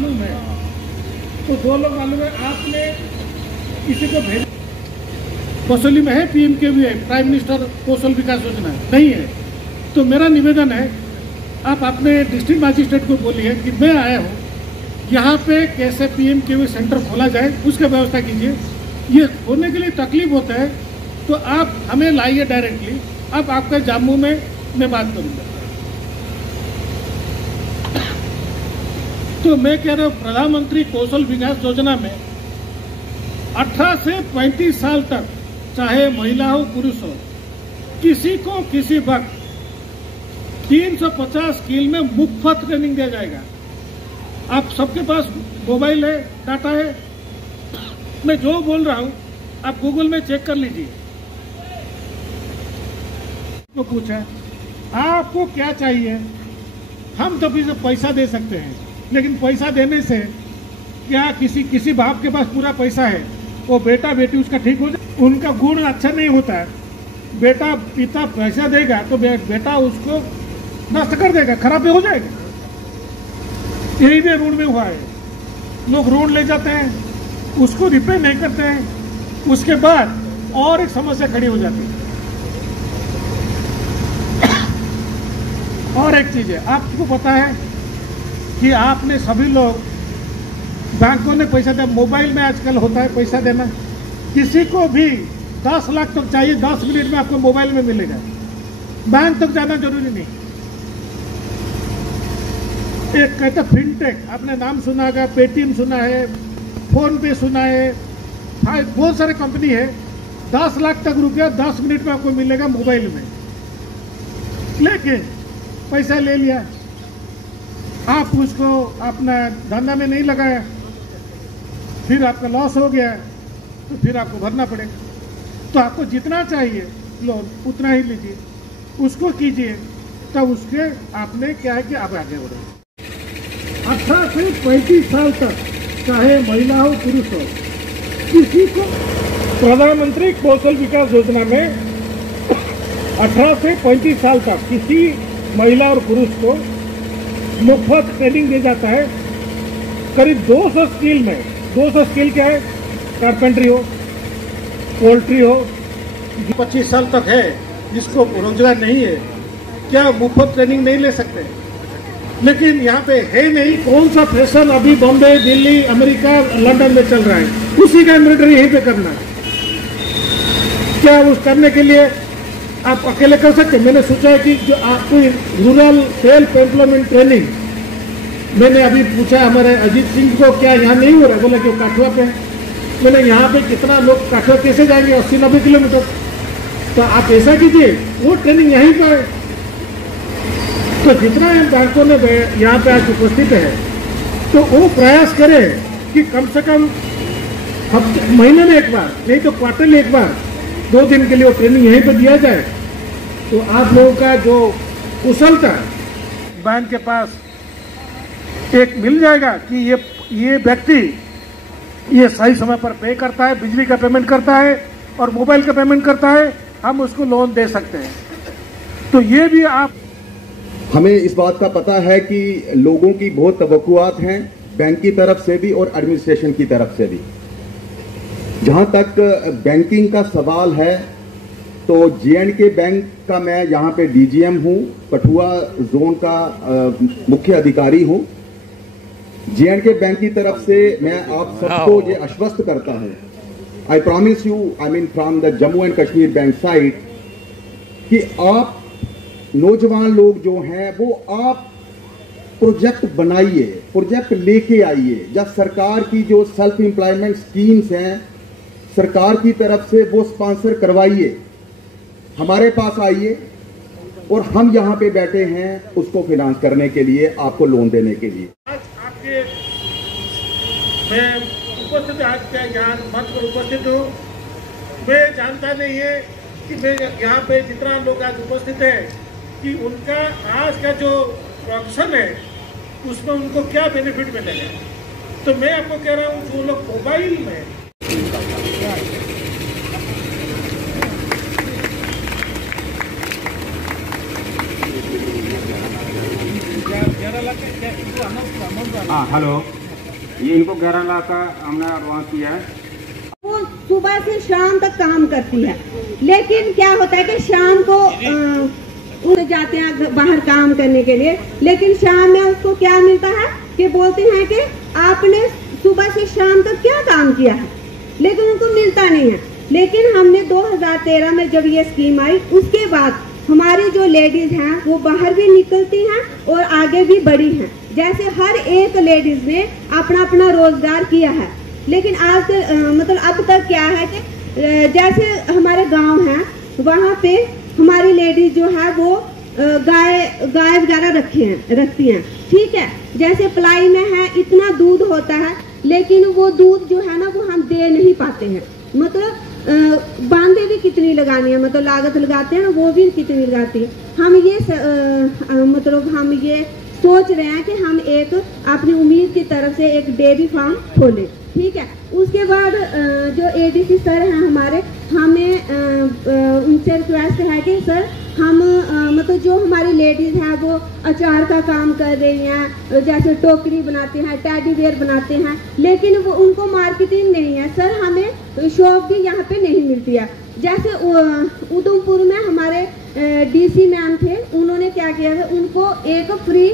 मालूम है, तो 2 लोग मालूम है, आपने किसी को भेज कौशली में है PMKVY, प्राइम मिनिस्टर कौशल विकास योजना नहीं है। तो मेरा निवेदन है, आप अपने डिस्ट्रिक्ट मजिस्ट्रेट को बोलिए कि मैं आया हूँ, यहाँ पे कैसे PMKVY सेंटर खोला जाए उसका व्यवस्था कीजिए। ये होने के लिए तकलीफ होता है तो आप हमें लाइए डायरेक्टली, आप आपका जम्मू में मैं बात करूँगा। तो मैं कह रहा हूँ प्रधानमंत्री कौशल विकास योजना में 18 से 35 साल तक, चाहे महिला हो पुरुष हो, किसी को किसी वक्त 350 स्किल में मुफ्त ट्रेनिंग दिया जाएगा। आप सबके पास मोबाइल है, डाटा है, मैं जो बोल रहा हूं आप गूगल में चेक कर लीजिए। तो पूछा आपको क्या चाहिए, हम तो भी पैसा दे सकते हैं, लेकिन पैसा देने से क्या किसी बाप के पास पूरा पैसा है, वो बेटा बेटी उसका ठीक हो जाए, उनका गुण अच्छा नहीं होता है। बेटा पिता पैसा देगा तो बेटा उसको नष्ट कर देगा, खराब हो जाएगा। यही भी ऋण में हुआ है, लोग ऋण ले जाते हैं, उसको रिपे नहीं करते हैं, उसके बाद और एक समस्या खड़ी हो जाती है। और एक चीज है, आपको पता है कि आपने सभी लोग बैंकों ने पैसा दिया, मोबाइल में आजकल होता है पैसा देना, किसी को भी 10 लाख तक चाहिए 10 मिनट में आपको मोबाइल में मिलेगा, बैंक तक जाना जरूरी नहीं। एक कहता फिनटेक, आपने नाम सुना होगा, पेटीएम सुना है, फोन पे सुना है, बहुत सारे कंपनी है, 10 लाख तक रुपया 10 मिनट में आपको मिलेगा मोबाइल में। लेकिन पैसा ले लिया, आप उसको अपना धंधा में नहीं लगाया, फिर आपका लॉस हो गया, तो फिर आपको भरना पड़ेगा। तो आपको जितना चाहिए लोन उतना ही लीजिए, उसको कीजिए, तब उसके आपने क्या है कि आप आगे बढ़े। 18 से 35 साल तक, चाहे महिला हो पुरुष हो, किसी को प्रधानमंत्री कौशल विकास योजना में 18 से 35 साल तक किसी महिला और पुरुष को मुफ्त ट्रेनिंग दिया जाता है। करीब 200 स्किल में, 200 स्किल क्या है, कारपेंट्री हो, पोल्ट्री हो, 25 साल तक है जिसको रोजगार नहीं है, क्या मुफ्त ट्रेनिंग नहीं ले सकते? लेकिन यहाँ पे है नहीं। कौन सा फैशन अभी बॉम्बे, दिल्ली, अमेरिका, लंदन में चल रहा है, उसी का एम्ब्रॉयडरी यहीं पे करना है। क्या उस करने के लिए आप अकेले कर सकते? मैंने सोचा है कि जो आपको रूरल सेल्फ एम्प्लॉयमेंट ट्रेनिंग, मैंने अभी पूछा हमारे अजीत सिंह को, क्या यहाँ नहीं हो रहा? बोला कि वो काठुआ पे है। मैंने यहाँ पे कितना लोग काठुआ कैसे जाएंगे 80-90 किलोमीटर? तो आप ऐसा कीजिए, वो ट्रेनिंग यहीं पर है। तो जितना बैंकों ने यहाँ पे आज उपस्थित है, तो वो प्रयास करे कि कम से कम महीने में एक बार, नहीं तो क्वार्टरली एक बार, 2 दिन के लिए वो ट्रेनिंग यहीं पे दिया जाए। तो आप लोगों का जो कुशलता बैंक के पास एक मिल जाएगा कि ये व्यक्ति ये सही समय पर पे करता है, बिजली का पेमेंट करता है और मोबाइल का पेमेंट करता है, हम उसको लोन दे सकते हैं। तो ये भी आप, हमें इस बात का पता है कि लोगों की बहुत तवक्कुआत हैं, बैंक की तरफ से भी और एडमिनिस्ट्रेशन की तरफ से भी। जहां तक बैंकिंग का सवाल है, तो J&K बैंक का मैं यहाँ पे DGM हूँ, कठुआ जोन का मुख्य अधिकारी हूँ। J&K बैंक की तरफ से मैं आप सबको ये आश्वस्त करता हूँ, I promise you, I mean from the Jammu and Kashmir bank side, कि आप नौजवान लोग जो हैं वो आप प्रोजेक्ट बनाइए, प्रोजेक्ट लेके आइए। जब सरकार की जो सेल्फ एम्प्लॉयमेंट स्कीम्स हैं सरकार की तरफ से, वो स्पॉन्सर करवाइए, हमारे पास आइए और हम यहाँ पे बैठे हैं उसको फाइनेंस करने के लिए, आपको लोन देने के लिए। आज आपके मैं उपस्थित, आज क्या यहाँ मंच पर उपस्थित हूँ, मैं जानता नहीं है कि मैं यहाँ पे जितना लोग आज उपस्थित है कि उनका आज का जो प्रोडक्शन है उसमें उनको क्या बेनिफिट मिलेगा। तो मैं आपको कह रहा हूँ, जो लोग मोबाइल में हेलो, ये इनको 11 लाख का हमने एडवांस किया है। वो सुबह से शाम तक काम करती है, लेकिन क्या होता है कि शाम को उड़ जाते हैं बाहर काम करने के लिए, लेकिन शाम में उसको क्या मिलता है कि बोलते हैं कि आपने सुबह से शाम तक क्या काम किया है, लेकिन उनको मिलता नहीं है। लेकिन हमने 2013 में जब ये स्कीम आई, उसके बाद हमारी जो लेडीज हैं वो बाहर भी निकलती हैं और आगे भी बढ़ी हैं। जैसे हर एक लेडीज ने अपना अपना रोजगार किया है। लेकिन आज मतलब अब तक क्या है कि जैसे हमारे गांव हैं वहाँ पे हमारी लेडीज जो है वो गाय वगैरह रखती हैं, ठीक है। जैसे पलाई में है इतना दूध होता है, लेकिन वो दूध जो है ना वो हम दे नहीं पाते हैं। मतलब बांधे भी कितनी लगानी है, मतलब लागत लगाते हैं ना, वो भी कितनी लगाती है। हम ये हम ये सोच रहे हैं कि हम एक अपनी उम्मीद की तरफ से एक डेयरी फार्म खोलें, ठीक है। उसके बाद जो एडीसी सर हैं हमारे, हमें उनसे रिक्वेस्ट है कि सर हम मतलब जो हमारी लेडीज हैं वो अचार का काम कर रही हैं, जैसे टोकरी बनाते हैं, टेडी बेयर बनाते हैं, लेकिन वो उनको मार्केटिंग नहीं है। सर हमें शॉप भी यहाँ पे नहीं मिलती है। जैसे उधमपुर में हमारे डीसी मैम थे, उन्होंने क्या किया है, उनको एक फ्री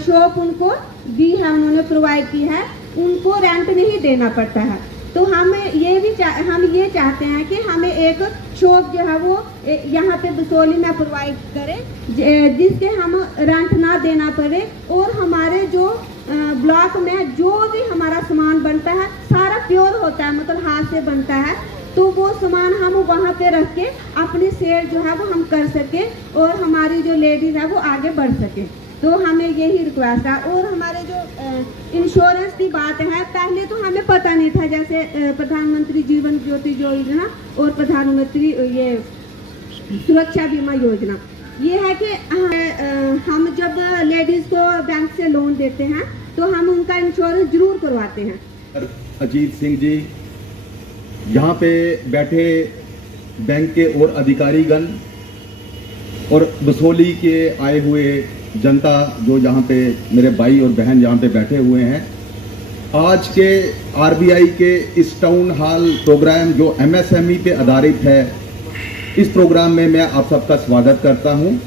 शॉप उनको दी है, उन्होंने प्रोवाइड की है, उनको रेंट नहीं देना पड़ता है। तो हम ये चाहते हैं कि हमें एक शॉप जो है वो यहाँ पे बसोली में प्रोवाइड करें, जिसके हम रेंट ना देना पड़े, और हमारे जो ब्लॉक में जो भी हमारा सामान बनता है सारा प्योर होता है, मतलब हाथ से बनता है। तो वो सामान हम वहाँ पे रख के अपनी सेल जो है वो हम कर सके और हमारी जो लेडीज है वो आगे बढ़ सके। तो हमें यही रिक्वेस्ट है। और हमारे जो इंश्योरेंस की बात है, पहले तो हमें पता नहीं था, जैसे प्रधानमंत्री जीवन ज्योति योजना और प्रधानमंत्री ये सुरक्षा बीमा योजना, ये है कि हम जब लेडीज को बैंक से लोन देते हैं तो हम उनका इंश्योरेंस जरूर करवाते हैं। अजीत सिंह जी यहाँ पे बैठे बैंक के और अधिकारीगण और बसोली के आए हुए जनता जो यहाँ पे मेरे भाई और बहन यहाँ पे बैठे हुए हैं, आज के आरबीआई के इस टाउन हॉल प्रोग्राम जो एमएसएमई पे आधारित है, इस प्रोग्राम में मैं आप सबका स्वागत करता हूँ।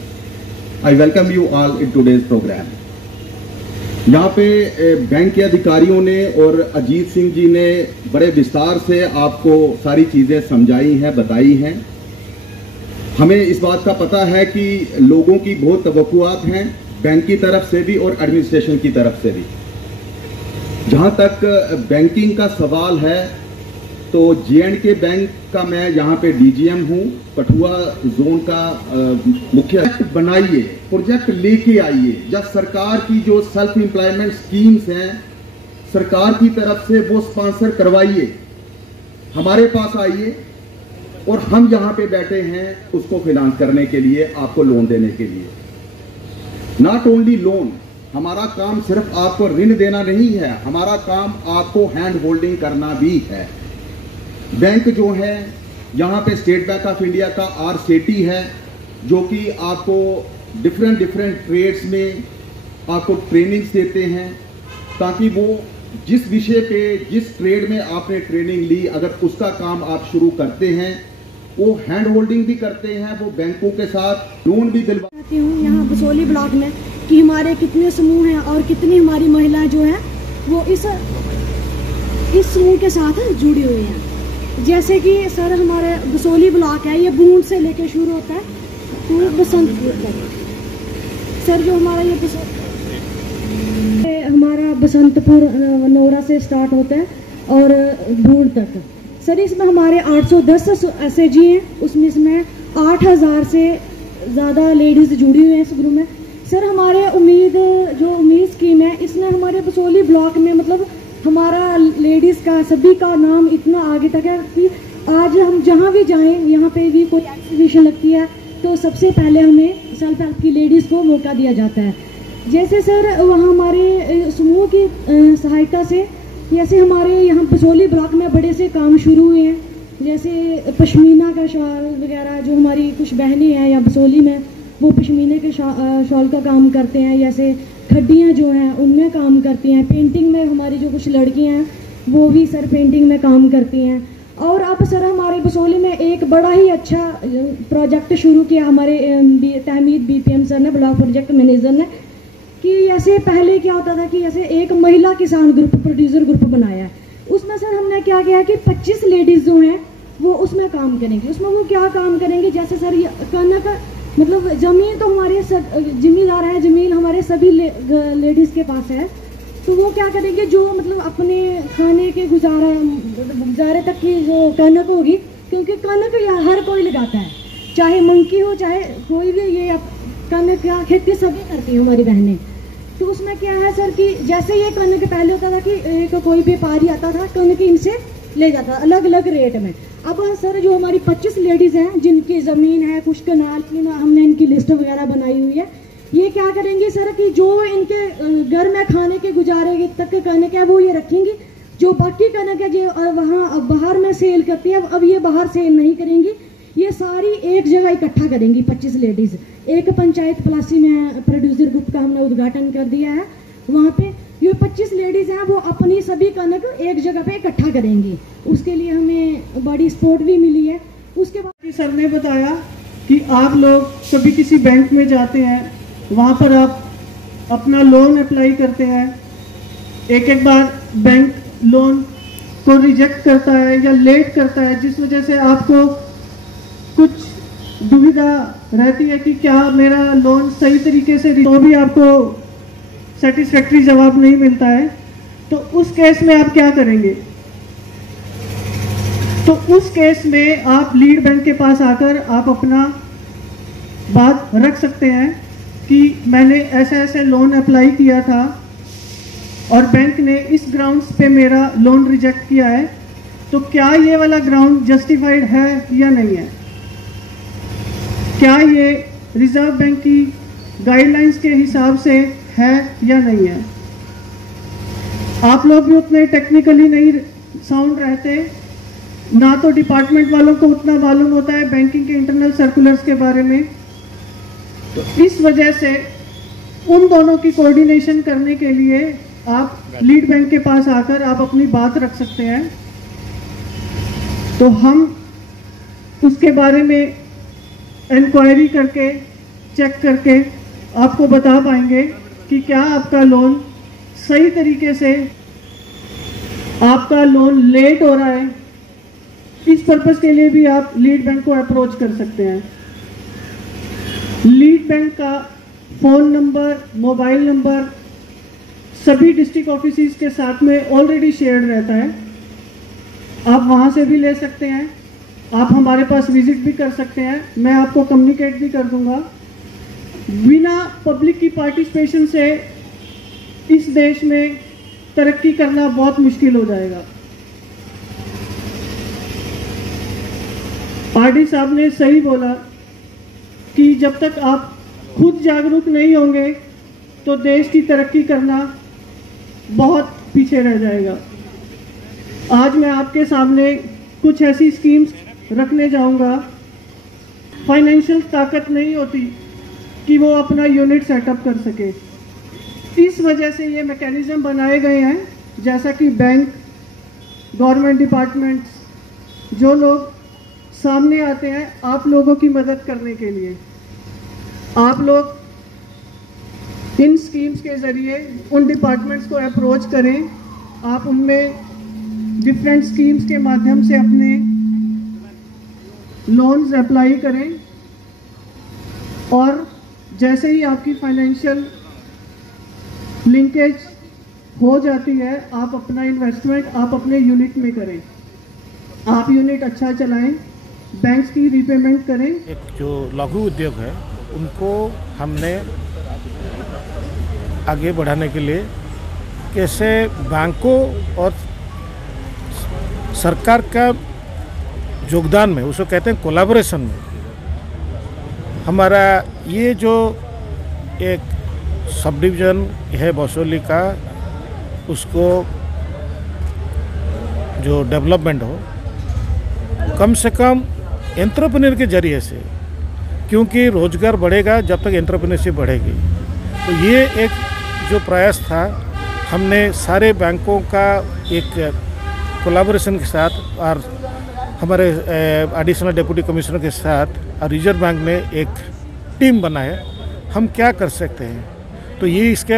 I welcome you all in today's programme. यहाँ पे बैंक के अधिकारियों ने और अजीत सिंह जी ने बड़े विस्तार से आपको सारी चीज़ें समझाई हैं, बताई हैं। हमें इस बात का पता है कि लोगों की बहुत तवक्कुआत हैं, बैंक की तरफ से भी और एडमिनिस्ट्रेशन की तरफ से भी। जहाँ तक बैंकिंग का सवाल है तो J&K बैंक का मैं यहाँ पे डीजीएम हूँ, कठुआ जोन का मुख्य। बनाइए, प्रोजेक्ट लेके आइए, जब सरकार की जो सेल्फ एम्प्लॉयमेंट स्कीम्स हैं सरकार की तरफ से वो स्पॉन्सर करवाइए, हमारे पास आइए और हम यहाँ पे बैठे हैं उसको फाइनेंस करने के लिए, आपको लोन देने के लिए। नॉट ओनली लोन, हमारा काम सिर्फ आपको ऋण देना नहीं है, हमारा काम आपको हैंड होल्डिंग करना भी है। बैंक जो है यहाँ पे स्टेट बैंक ऑफ इंडिया का RCT है, जो कि आपको डिफरेंट ट्रेड्स में आपको ट्रेनिंग्स देते हैं, ताकि वो जिस विषय पे जिस ट्रेड में आपने ट्रेनिंग ली, अगर उसका काम आप शुरू करते हैं, वो हैंड होल्डिंग भी करते हैं, वो बैंकों के साथ लोन भी दिलवाती हूँ। यहाँ बसोली ब्लॉक में कि हमारे कितने समूह हैं और कितनी हमारी महिलाएं जो हैं वो इस समूह के साथ जुड़ी हुई हैं। जैसे कि सर हमारे बसोली ब्लॉक है, ये बूंद से लेके शुरू होता है तो बसंतपुर तक। सर जो हमारा हमारा बसंतपुर नोरा से स्टार्ट होता है और बूंद तक। सर इसमें हमारे 810 SAG हैं, उसमें 8000 से ज़्यादा लेडीज़ जुड़ी हुई हैं इस ग्रुप में। सर हमारे उम्मीद स्कीम है, इसने हमारे बसोली ब्लॉक में मतलब हमारा लेडीज़ का सभी का नाम इतना आगे तक है कि आज हम जहाँ भी जाएं, यहाँ पे भी कोई एग्जीबिशन लगती है तो सबसे पहले हमें सेल्फ हेल्प की लेडीज़ को मौका दिया जाता है। जैसे सर वहाँ हमारे समूह की सहायता से, जैसे हमारे यहाँ बसोली ब्लॉक में बड़े से काम शुरू हुए हैं, जैसे पश्मीना का शॉल वगैरह, जो हमारी कुछ बहनें हैं या बसोली में वो पश्मीने के शॉल का काम करते हैं। जैसे खड्डियाँ जो हैं उनमें काम करती हैं। पेंटिंग में हमारी जो कुछ लड़कियाँ हैं वो भी सर पेंटिंग में काम करती हैं। और अब सर हमारे बसोली में एक बड़ा ही अच्छा प्रोजेक्ट शुरू किया हमारे तहमीद BPM सर ने, ब्लॉक प्रोजेक्ट मैनेजर ने, कि ऐसे पहले क्या होता था कि ऐसे एक महिला किसान ग्रुप, प्रोड्यूसर ग्रुप बनाया है। उसमें सर हमने क्या किया कि 25 लेडीज़ जो हैं वो उसमें काम करेंगी। उसमें वो क्या काम करेंगे, जैसे सर ये कनक, मतलब ज़मीन तो हमारे जिम्मेदार है, ज़मीन हमारे सभी लेडीज़ के पास है। तो वो क्या करेंगे, जो मतलब अपने खाने के गुजारे तक की जो कनक होगी, क्योंकि कनक हर कोई लगाता है, चाहे मंकी हो चाहे कोई भी, ये कनक का खेती सभी करती है हमारी बहनें। तो उसमें क्या है सर कि जैसे ये कनक पहले होता था कि एक कोई व्यापारी आता था, कनक इनसे ले जाता अलग अलग रेट में। अब सर जो हमारी 25 लेडीज़ हैं जिनकी ज़मीन है, कुछ कनाल की, हमने इनकी लिस्ट वगैरह बनाई हुई है। ये क्या करेंगी सर कि जो इनके घर में खाने के गुजारे तक कनक है वो ये रखेंगी, जो बाकी कनक है जो वहाँ बाहर में सेल करती है, अब ये बाहर सेल नहीं करेंगी, ये सारी एक जगह इकट्ठा करेंगी 25 लेडीज़। एक पंचायत पलासी में प्रोड्यूसर ग्रुप का हमने उद्घाटन कर दिया है, वहाँ पे ये 25 लेडीज़ हैं वो अपनी सभी कनक एक जगह पे इकट्ठा करेंगी। उसके लिए हमें बड़ी सपोर्ट भी मिली है। उसके बाद सर ने बताया कि आप लोग कभी किसी बैंक में जाते हैं, वहाँ पर आप अपना लोन अप्लाई करते हैं, एक बार बैंक लोन को रिजेक्ट करता है या लेट करता है, जिस वजह से आपको कुछ दुविधा रहती है कि क्या मेरा लोन सही तरीके से, तो भी आपको सेटिस्फैक्ट्री जवाब नहीं मिलता है। तो उस केस में आप क्या करेंगे? तो उस केस में आप लीड बैंक के पास आकर आप अपना बात रख सकते हैं कि मैंने ऐसे लोन अप्लाई किया था और बैंक ने इस ग्राउंड्स पे मेरा लोन रिजेक्ट किया है, तो क्या ये वाला ग्राउंड जस्टिफाइड है या नहीं है? क्या ये रिजर्व बैंक की गाइडलाइंस के हिसाब से है या नहीं है? आप लोग भी उतने टेक्निकली नहीं साउंड रहते, ना तो डिपार्टमेंट वालों को उतना मालूम होता है बैंकिंग के इंटरनल सर्कुलर्स के बारे में। तो इस वजह से उन दोनों की कोऑर्डिनेशन करने के लिए आप लीड बैंक के पास आकर आप अपनी बात रख सकते हैं। तो हम उसके बारे में इंक्वायरी करके, चेक करके आपको बता पाएंगे कि क्या आपका लोन सही तरीके से, आपका लोन लेट हो रहा है। इस पर्पस के लिए भी आप लीड बैंक को अप्रोच कर सकते हैं। लीड बैंक का फ़ोन नंबर, मोबाइल नंबर सभी डिस्ट्रिक्ट ऑफिसेज के साथ में ऑलरेडी शेयर्ड रहता है, आप वहाँ से भी ले सकते हैं। आप हमारे पास विजिट भी कर सकते हैं, मैं आपको कम्युनिकेट भी कर दूंगा। बिना पब्लिक की पार्टिसिपेशन से इस देश में तरक्की करना बहुत मुश्किल हो जाएगा। पार्टी साहब ने सही बोला कि जब तक आप खुद जागरूक नहीं होंगे तो देश की तरक्की करना बहुत पीछे रह जाएगा। आज मैं आपके सामने कुछ ऐसी स्कीम्स रखने जाऊंगा। फाइनेंशियल ताकत नहीं होती कि वो अपना यूनिट सेटअप कर सके, इस वजह से ये मैकेनिज्म बनाए गए हैं, जैसा कि बैंक, गवर्नमेंट डिपार्टमेंट्स, जो लोग सामने आते हैं आप लोगों की मदद करने के लिए। आप लोग इन स्कीम्स के ज़रिए उन डिपार्टमेंट्स को अप्रोच करें, आप उनमें डिफरेंट स्कीम्स के माध्यम से अपने लोन्स अप्लाई करें, और जैसे ही आपकी फाइनेंशियल लिंकेज हो जाती है आप अपना इन्वेस्टमेंट आप अपने यूनिट में करें। आप यूनिट अच्छा चलाएं, बैंक्स की रीपेमेंट करें। एक जो लघु उद्योग है उनको हमने आगे बढ़ाने के लिए कैसे बैंकों और सरकार का योगदान में, उसको कहते हैं कोलैबोरेशन में, हमारा ये जो एक सब डिवीज़न है बसोली का, उसको जो डेवलपमेंट हो कम से कम एंटरप्रेन्योर के जरिए से, क्योंकि रोज़गार बढ़ेगा जब तक एंटरप्रेन्योरशिप बढ़ेगी। तो ये एक जो प्रयास था, हमने सारे बैंकों का एक कोलैबोरेशन के साथ और हमारे एडिशनल डिप्टी कमिश्नर के साथ और रिजर्व बैंक ने एक टीम बनाया। हम क्या कर सकते हैं, तो ये इसके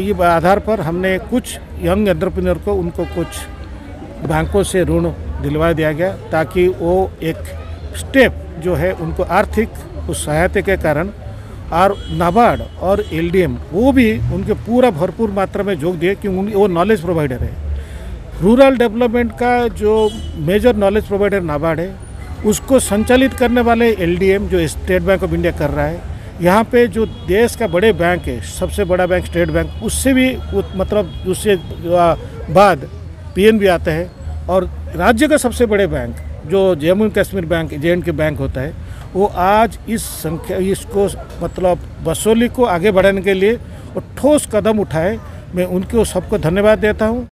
ये आधार पर हमने कुछ यंग एंटरप्रेन्योर को उनको कुछ बैंकों से ऋण दिलवा दिया गया, ताकि वो एक स्टेप जो है उनको आर्थिक उस सहायता के कारण, और नाबार्ड और एलडीएम वो भी उनके पूरा भरपूर मात्रा में जोग दिए, क्योंकि वो नॉलेज प्रोवाइडर है। रूरल डेवलपमेंट का जो मेजर नॉलेज प्रोवाइडर नाबार्ड है, उसको संचालित करने वाले एलडीएम जो स्टेट बैंक ऑफ इंडिया कर रहा है। यहाँ पे जो देश का बड़े बैंक है, सबसे बड़ा बैंक स्टेट बैंक, उससे भी मतलब उससे बाद पीएनबी आता है, और राज्य का सबसे बड़े बैंक जो Jammu Kashmir bank JNK bank होता है, वो आज इसको मतलब वसूली को आगे बढ़ाने के लिए वो ठोस कदम उठाए। मैं उनको सबको धन्यवाद देता हूँ।